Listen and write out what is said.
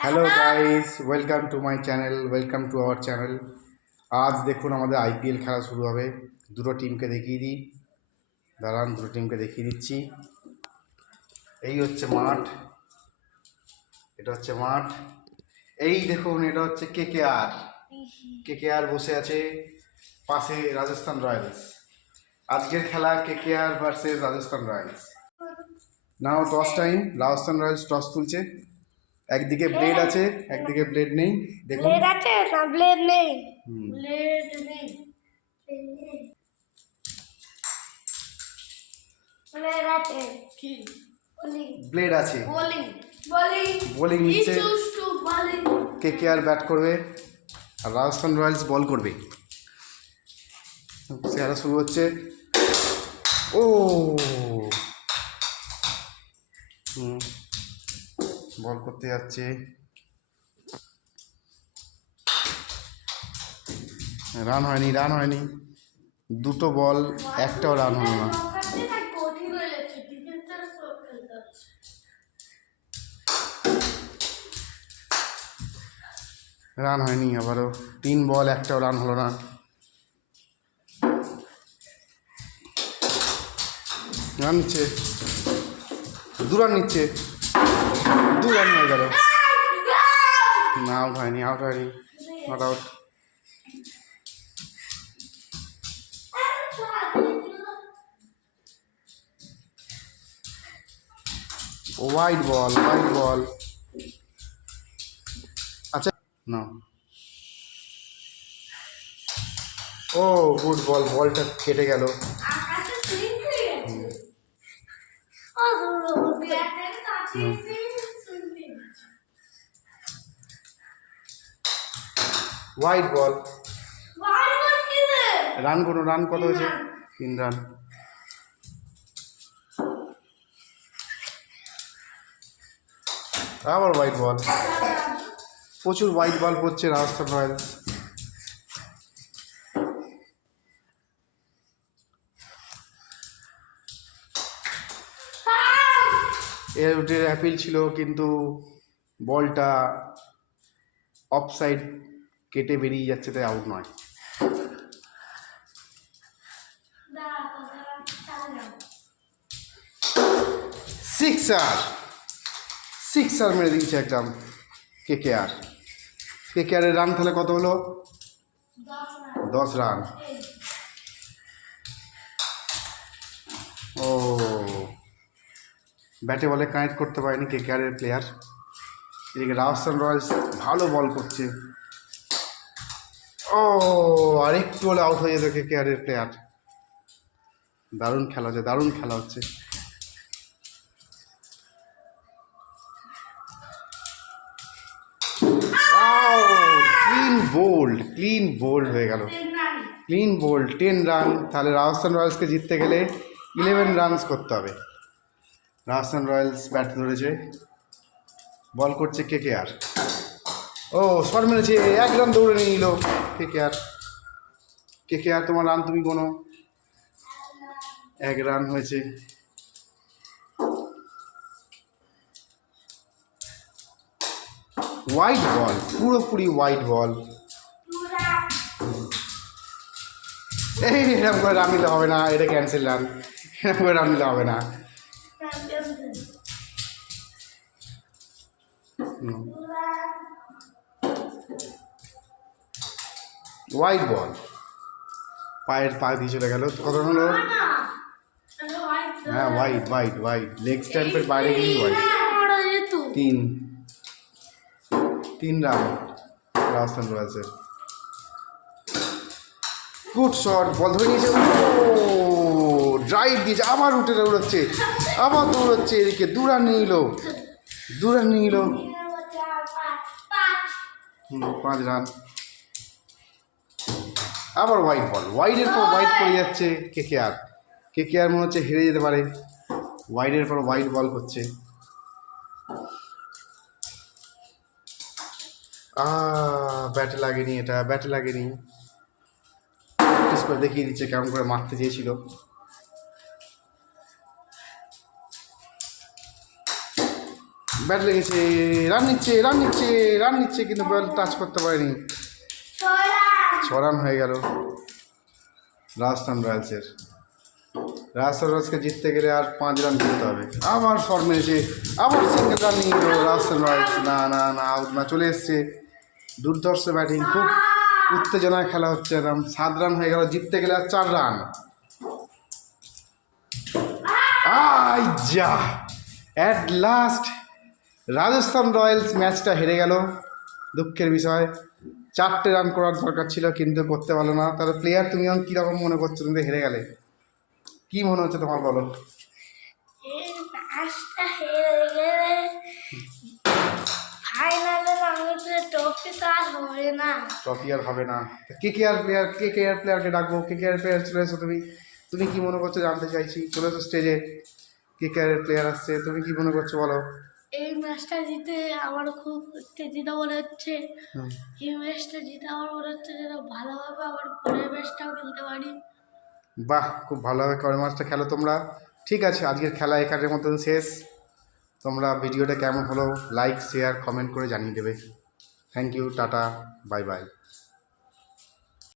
Hello guys, welcome to my channel, welcome to our channel. আজ দেখুন আমাদের IPL খেলা শুরু হবে। দুটো টিমকে দেখিয়ে দিই, দাঁড়ান, দুটো টিমকে দেখিয়ে দিচ্ছি। এই হচ্ছে মাঠ, এটা হচ্ছে মাঠ। এই দেখুন, এটা হচ্ছে কেকেআর। কেকেআর বসে আছে, পাশে রাজস্থান রয়্যালস। আজকের খেলা KKR versus Rajasthan Royals. Now toss time, Rajasthan Royals toss তুলছে। একদিকে ব্লেড আছে, একদিকে ব্লেড নেই। দেখুন, ব্লেড আছে না ব্লেড নেই? ব্লেড নেই। ব্লেড আছে কি? ব্লেড আছে। বোলিং বোলিং বোলিং নিচ্ছে, বোলিং। কেকেআর ব্যাট করবে আর রাজস্থান রয়্যালস বল করবে। খেলা শুরু হচ্ছে। ও বল করতে যাচ্ছে, রান হয়নি, রান হয়নি। দুটো বল, একটাও রান হলো না। রান হয়নি, আবারও 3 বল, একটাও রান হলো না। রান নিচ্ছে, 2 রান নিচ্ছে, 2 রান হয়ে গেল। না, আউট হয়নি, আউট হয়নি, not out. Wide ball, wide ball. আচ্ছা, না, ও গুড বল, বলটা কেটে গেল। ওয়াইড বল, রান কোনো, রান কত হয়েছে? 3 রান। আবার হোয়াইট বল, প্রচুর হোয়াইট বল পড়ছে রাজস্থান রয়্যালস। এর অ্যাপিল ছিল, কিন্তু বলটা অফসাইড কেটে বেরিয়ে যাচ্ছে, তাই আউট নয়। সিক্সার, সিক্সার মেরে দিয়েছে একদম কেকেআর। কেকেআরের রান তাহলে কত হলো? 10 রান। ও, ব্যাটে বলে কানেক্ট করতে পারেনি কেকেআরের প্লেয়ার। এদিকে রাজস্থান রয়্যালস ভালো বল করছে। ও, আরেকটু হলে আউট হয়ে যেত কেকেআরের প্লেয়ার। দারুণ খেলা হচ্ছে, দারুণ খেলা হচ্ছে। ক্লিন বোল্ড হয়ে গেল, ক্লিন বোল্ড, 10 রান। তাহলে রাজস্থান রয়্যালসকে জিততে গেলে 11 রানস করতে হবে। রাজস্থান রয়্যালস ব্যাট ধরেছে, বল করছে কেকেআর। ও, শট মেরেছে, 1 রান দৌড়ে নিয়ে নিল কেকেআর। কেকেআর, তোমার রান তুমি কোনো? 1 রান হয়েছে। হোয়াইট বল, পুরোপুরি হোয়াইট বল। এই এরকম করে রান নিলে হবে না, এটা ক্যান্সেল রান। এরকম করে রান নিলে হবে না। হোয়াইট বল, পা দিয়ে চলে গেল। কত রান হলো? হ্যাঁ, হোয়াইট হোয়াইট হোয়াইট, লেগ স্ট্যাম্পের বাইরে গিয়ে হোয়াইট। 3 রান রাজস্থান রয়্যালসের। গুড শট, বল ধরে নিয়েছে, ও ড্রাইভ দিয়েছে, আবার উঠে দৌড়াচ্ছে, আবার দৌড়াচ্ছে। এদিকে 2 রান নিয়ে নিল, 2 রান নিয়ে নিল। 5 রান। আবার হোয়াইট বল, ওয়াইডের পর হোয়াইট পড়ে যাচ্ছে কেকেআর। কেকেআর মনে হচ্ছে হেরে যেতে পারে, ওয়াইডের পর হোয়াইট বল করছে। ব্যাটে লাগেনি, এটা ব্যাটে লাগেনি। প্র্যাকটিস করে দেখিয়ে দিচ্ছে কেমন করে মারতে চেয়েছিল। ব্যাট লেগেছে, রান নিচ্ছে রান নিচ্ছে রান নিচ্ছে, কিন্তু বল টাচ করতে পারেনি। 6 রান হয়ে গেল রাজস্থান রয়্যালসের। রাজস্থান রয়্যালসকে জিততে গেলে আর 5 রান করতে হবে। আবার ফর্মে এসে আবার সিঙ্গেল রান নিয়ে গেল রাজস্থান রয়্যালস। না না না, আউট না, চলে এসছে। দুর্ধর্ষ ব্যাটিং, খুব উত্তেজনায় খেলা হচ্ছে একদম। 7 রান হয়ে গেল, জিততে গেলে আর 4 রান। আই যা, অ্যাট লাস্ট রাজস্থান রয়্যালস ম্যাচটা হেরে গেল। দুঃখের বিষয়, 4টে রান করার দরকার ছিল কিন্তু করতে পারলো না। তাহলে প্লেয়ার তুমি এখন কীরকম মনে করছো, তুমি হেরে গেলে? কি মনে হচ্ছে তোমার, বলো? এই ম্যাচটা হেরে গেলে ফাইনালে আমাদের ট্রফি তো আর হবে না। ট্রফি আর হবে না। কে প্লেয়ারকে ডাকবো। প্লেয়ার চলে এসো তুমি। তুমি কি মনে করছো জানতে চাইছি। চলে এসো স্টেজে। প্লেয়ার আসছে, তুমি কি মনে করছো বলো? এই ম্যাচটা জিতে আমার খুব উত্তেজিত মনে হচ্ছে। হুম। এই ম্যাচটা জিতে আমার মনে হচ্ছে যেন ভালোভাবে আবার পরের ম্যাচটাও খেলতে পারি। বাহ, খুব ভালোভাবে পরের ম্যাচটা খেলো তোমরা। ঠিক আছে, আজকের খেলা এখানের মতন শেষ। তোমরা ভিডিওটা কেমন হলো লাইক শেয়ার কমেন্ট করে জানিয়ে দেবে। Thank you, tata, bye by.